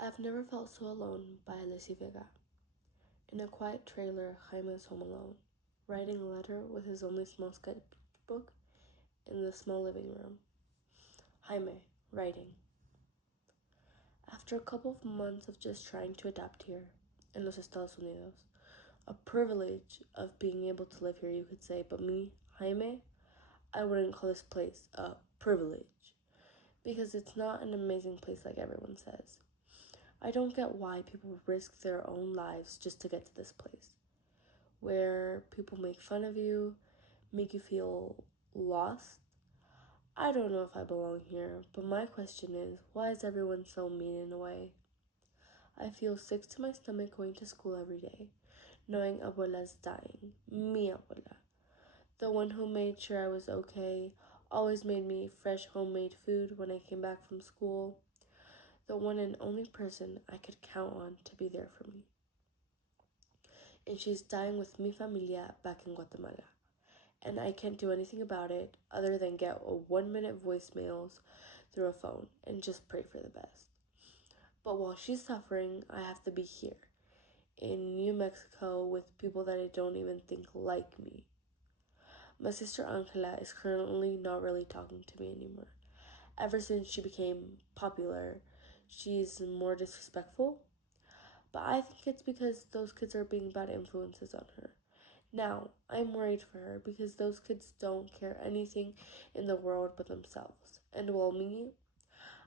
I've never felt so alone by Alessi Vega. In a quiet trailer, Jaime is home alone, writing a letter with his only small sketchbook in the small living room. Jaime, writing. After a couple of months of just trying to adapt here, in los Estados Unidos, a privilege of being able to live here, you could say, but me, Jaime, I wouldn't call this place a privilege, because it's not an amazing place like everyone says. I don't get why people risk their own lives just to get to this place, where people make fun of you, make you feel lost. I don't know if I belong here, but my question is, why is everyone so mean in a way? I feel sick to my stomach going to school every day, knowing abuela's dying. Mi abuela. The one who made sure I was okay, always made me fresh homemade food when I came back from school. The one and only person I could count on to be there for me. And she's dying with mi familia back in Guatemala. And I can't do anything about it other than get a 1-minute voicemails through a phone and just pray for the best. But while she's suffering, I have to be here in New Mexico with people that I don't even think like me. My sister Angela is currently not really talking to me anymore. Ever since she became popular, she's more disrespectful. But I think it's because those kids are being bad influences on her. Now, I'm worried for her because those kids don't care anything in the world but themselves. And while me,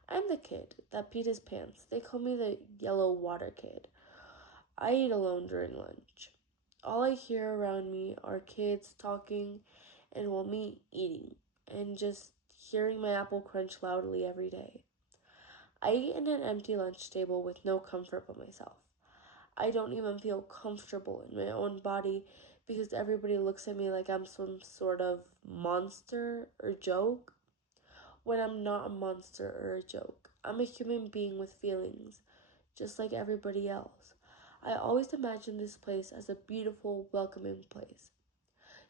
I'm the kid that peed his pants. They call me the yellow water kid. I eat alone during lunch. All I hear around me are kids talking and while me eating and just hearing my apple crunch loudly every day. I eat in an empty lunch table with no comfort but myself. I don't even feel comfortable in my own body because everybody looks at me like I'm some sort of monster or joke, when I'm not a monster or a joke. I'm a human being with feelings, just like everybody else. I always imagine this place as a beautiful, welcoming place,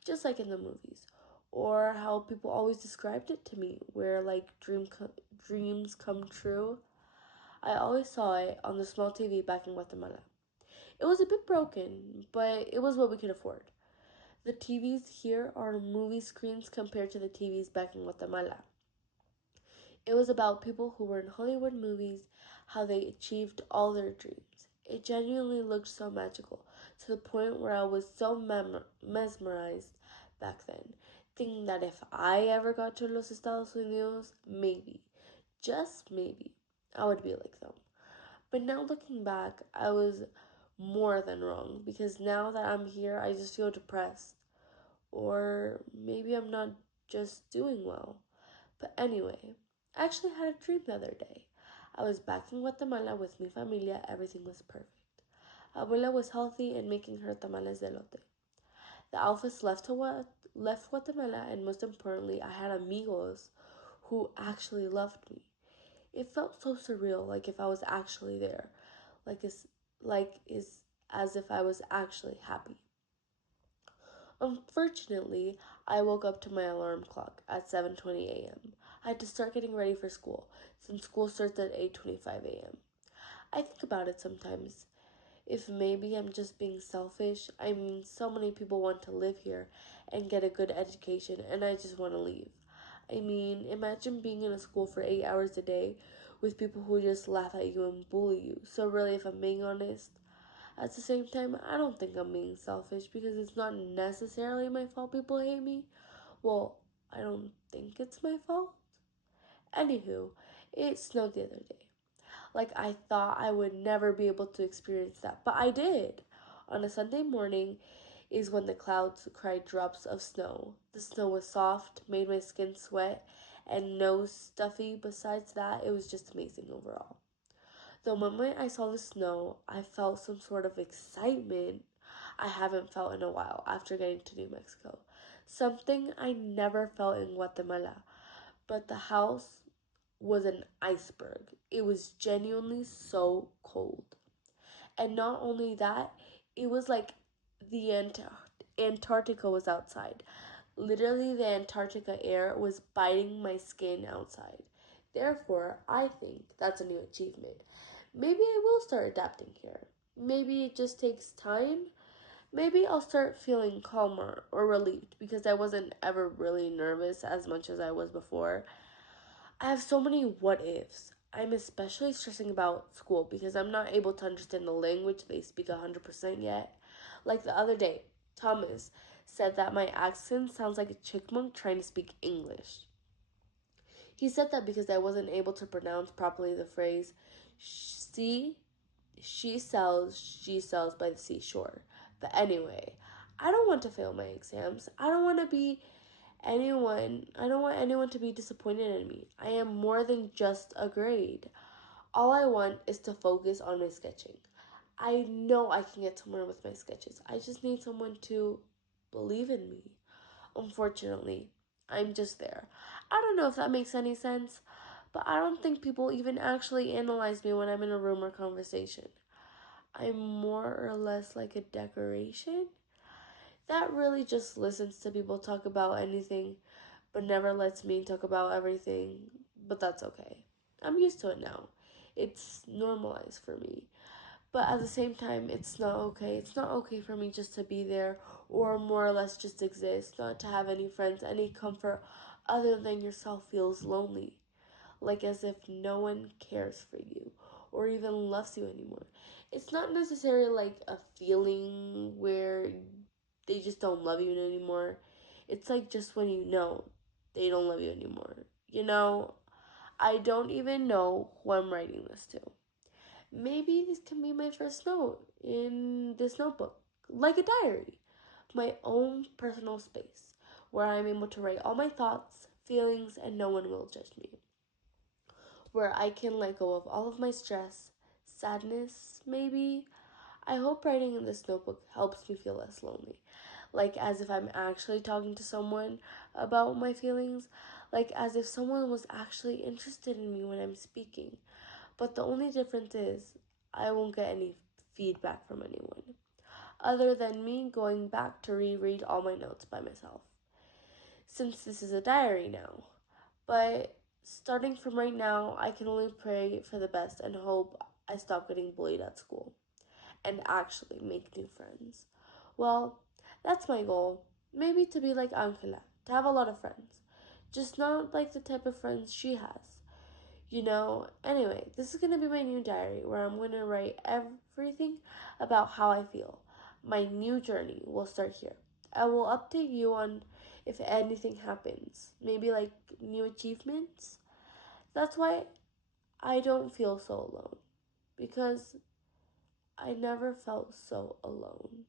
just like in the movies, or how people always described it to me, where like dreams come true. I always saw it on the small TV back in Guatemala. It was a bit broken, but it was what we could afford. The TVs here are movie screens compared to the TVs back in Guatemala. It was about people who were in Hollywood movies, how they achieved all their dreams. It genuinely looked so magical, to the point where I was so mesmerized back then, thinking that if I ever got to los Estados Unidos, maybe, just maybe, I would be like them. But now looking back, I was more than wrong, because now that I'm here, I just feel depressed. Or maybe I'm not just doing well. But anyway, I actually had a dream the other day. I was back in Guatemala with mi familia, everything was perfect. Abuela was healthy and making her tamales de elote. The Alphas left Guatemala, and most importantly, I had amigos who actually loved me. It felt so surreal, like if I was actually there, is as if I was actually happy. Unfortunately, I woke up to my alarm clock at 7:20 a.m. I had to start getting ready for school, since school starts at 8:25 a.m. I think about it sometimes. If maybe I'm just being selfish, I mean, so many people want to live here and get a good education, and I just want to leave. I mean, imagine being in a school for 8 hours a day with people who just laugh at you and bully you. So really, if I'm being honest, at the same time, I don't think I'm being selfish, because it's not necessarily my fault people hate me. Well, I don't think it's my fault. Anywho, it snowed the other day. Like, I thought I would never be able to experience that, but I did. On a Sunday morning is when the clouds cried drops of snow. The snow was soft, made my skin sweat, and nose stuffy. Besides that, it was just amazing overall. The moment I saw the snow, I felt some sort of excitement I haven't felt in a while after getting to New Mexico. Something I never felt in Guatemala. But the house was an iceberg. It was genuinely so cold. And not only that, it was like the Antarctica was outside. Literally, the Antarctica air was biting my skin outside. Therefore, I think that's a new achievement. Maybe I will start adapting here. Maybe it just takes time. Maybe I'll start feeling calmer or relieved because I wasn't ever really nervous as much as I was before. I have so many what ifs. I'm especially stressing about school because I'm not able to understand the language they speak 100% yet. Like the other day, Thomas said that my accent sounds like a chipmunk trying to speak English. He said that because I wasn't able to pronounce properly the phrase, see, she sells by the seashore. But anyway, I don't want to fail my exams. I don't want anyone to be disappointed in me. I am more than just a grade. All I want is to focus on my sketching. I know I can get somewhere with my sketches. I just need someone to believe in me. Unfortunately, I'm just there. I don't know if that makes any sense, but I don't think people even actually analyze me when I'm in a room or conversation. I'm more or less like a decoration that really just listens to people talk about anything but never lets me talk about everything. But that's okay. I'm used to it now. It's normalized for me. But at the same time, it's not okay. It's not okay for me just to be there or more or less just exist, not to have any friends, any comfort other than yourself feels lonely. Like as if no one cares for you or even loves you anymore. It's not necessarily like a feeling where they just don't love you anymore. It's like just when you know they don't love you anymore. You know, I don't even know who I'm writing this to. Maybe this can be my first note in this notebook, like a diary, my own personal space where I'm able to write all my thoughts, feelings, and no one will judge me. Where I can let go of all of my stress, sadness, maybe. I hope writing in this notebook helps me feel less lonely. Like as if I'm actually talking to someone about my feelings, like as if someone was actually interested in me when I'm speaking. But the only difference is I won't get any feedback from anyone, other than me going back to reread all my notes by myself. Since this is a diary now. But starting from right now, I can only pray for the best and hope I stop getting bullied at school and actually make new friends. Well, that's my goal. Maybe to be like Angela, to have a lot of friends. Just not like the type of friends she has. Anyway, this is going to be my new diary where I'm going to write everything about how I feel. My new journey will start here. I will update you on if anything happens, maybe like new achievements. That's why I don't feel so alone because I never felt so alone.